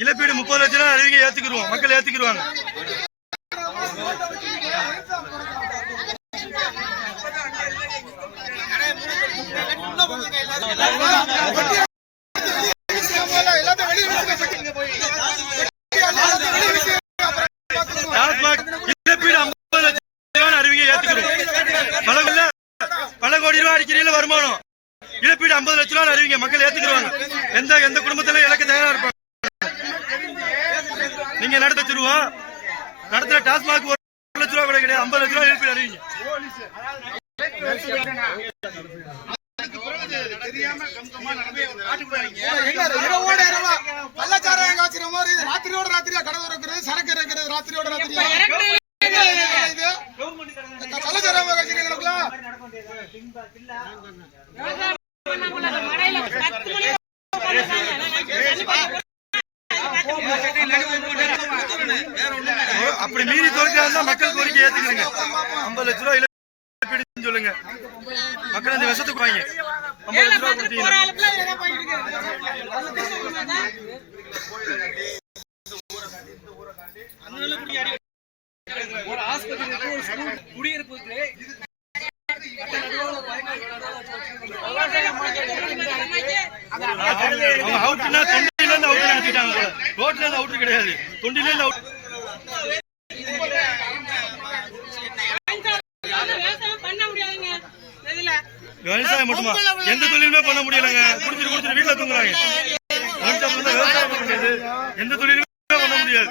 இழப்பீடு முப்பது லட்சம் ரூபாய் அறிவிங்க ஏத்துக்கிடுவோம் மக்கள் ஏத்துக்கிடுவாங்க டாஸ்மாக் இழப்பீடு ஐம்பது லட்சம் ரூபாய் அறிவிங்க ஏத்துக்கிறோம் பல இல்ல பல கோடி ரூபாய் அடிக்கிறீங்கள வருமானம் இழப்பீடு ஐம்பது லட்சம் ரூபாய் அறிவிங்க. மக்கள் ஏத்துக்கிடுவாங்க. எந்த எந்த குடும்பத்திலும் இழக்க தயாரா இருப்பாங்க. நீங்க நடத்த வச்சிருவோம் நடத்துற டாஸ்மாக் ஒரு லட்ச ரூபாய் கூட கிடையாது. ஐம்பது லட்ச ரூபாய் இழப்பீடு அறிவிங்க. இரவோட இரவா கள்ளச்சாராயம் காய்ச்சிற மாதிரி ராத்திரியோட ராத்திரியா கடை திறக்கிறது சரக்கு இறக்கிறது ராத்திரியோட ராத்திரியா இது கள்ளச்சாராயம் காய்ச்சிருக்கீங்களா அப்படி மீறி தோற்கிறதா மக்கள் கோரிக்கை ஏத்துக்கிறீங்க. ஐம்பது லட்ச ரூபாய் இழப்பீடுன்னு சொல்லுங்க. மக்கள் அந்த விஷத்துக்கு வாங்க. ஐம்பது லட்ச ரூபாய் கொடுத்தீங்க அவங்க அவுட்னா தொண்டில இருந்து அவுட் நினைச்சிட்டாங்க. ரோட்ல இருந்து அவுட் கிடையாது. தொண்டில இருந்து அவுட் விவசாயம் மட்டுமா? எந்த தொழிலுமே பண்ண முடியலங்க. குடிச்சிட்டு குடிச்சிட்டு வீட்டுல தூங்குறாங்க. விவசாயம் பண்ண முடியாது. எந்த தொழிலுமே பண்ண முடியாது.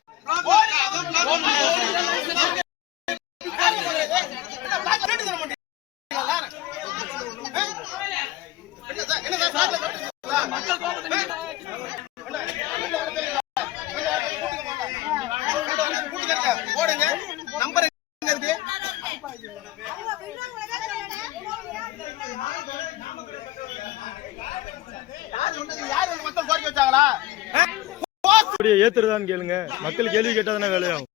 அப்படியே ஏத்துறதான்னு கேளுங்க. மக்கள் கேள்வி கேட்டாதானே வேலையாகும்.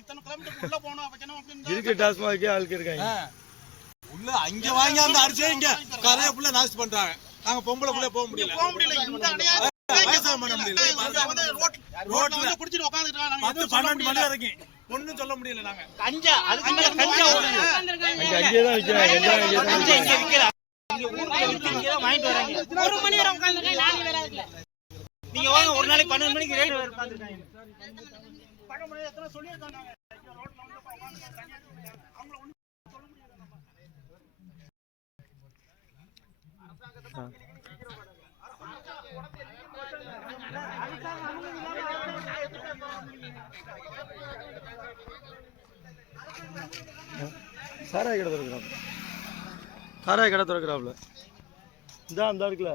இத்தனை கிலோமீட்டர் உள்ள போகணும் அப்ப என்ன அப்படின்னு இருக்கு டாஸ்மாகே ஆளுக்கு இருக்காங்க. உள்ள அங்க வாங்கி அந்த அரிசியை இங்க கரைய புள்ள நாஸ்தி பண்றாங்க. நாங்க பொம்பளை புள்ள போக முடியல. போக முடியல. இந்த விவசாயம் பண்ண முடியல. ரோட்ல வந்து குடிச்சிட்டு உட்கார்ந்துட்டு நாங்க பத்து பன்னெண்டு மணி வரைக்கும். ஒண்ணும் சொல்ல முடியல நாங்க. கஞ்சா. அதுக்கு மேல கஞ்சா ஓடுது அங்க அங்கேயே தான் விற்கிறாங்க எல்லாம் அங்கேயே தான் விற்கிறாங்க. ஒரு மணி வரை நாலு பேர் அதுல நீங்க வாங்க ஒரு நாளைக்கு பன்னெண்டு மணிக்கு ரேட். உட்காந்துருக்காங்க சாராய கடை திறக்கிறாப்ல. சாராய கடை திறக்கிறாப்ல. இந்த அந்த இருக்குல்ல.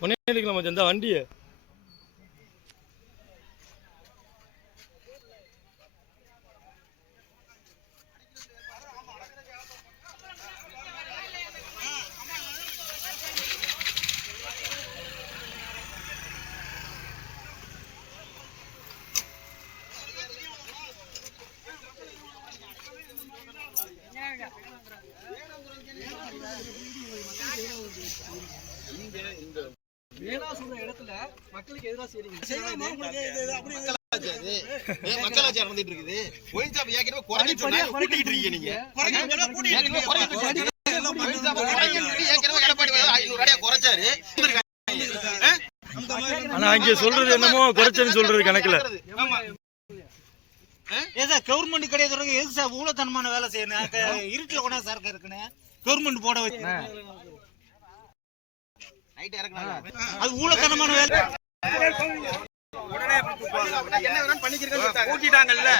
ஒன்னே எடுக்கலாம் மச்சான் இந்த வண்டியை. இந்த மக்களாட்சி நடந்துட்டு இருக்குது. ஒயின் ஷாப் ஏற்கனவே குறைஞ்சிட்டு இருந்தாங்க, கூட்டிக்கிட்டு இருக்கீங்க நீங்க. ஏற்கனவே எடப்பாடி ஐநூறு அடியா குறைச்சாரு. ஆ? ஆனா அங்கே சொல்றது என்னமோ குறைச்சன்னு சொல்றது கணக்குல. ஏதா கவர்மெண்ட் கிடையாது எதுக்கு சார் ஊழத்தனமான வேலை செய்யணும்? இருட்டுல கூட சரக்கு இருக்குன்னு கவர்மெண்ட் போட வச்சு. அது ஊழத்தனமான வேலை. என்ன சொல்லிட்டாங்க. கூட்டிட்டாங்கல்ல.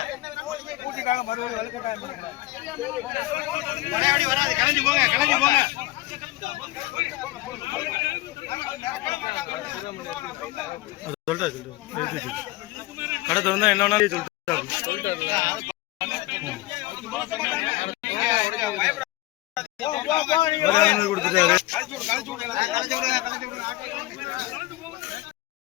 பழையபடி வராது. கிளம்பி போங்க கிளம்பி போங்க. வச்சிருக்கு. கடை திறந்தா என்ன வேணாலும் சொல்லிட்டாரு. கொடுத்துட்டாரு. కళ చూడు కళ చూడు కళ చూడు.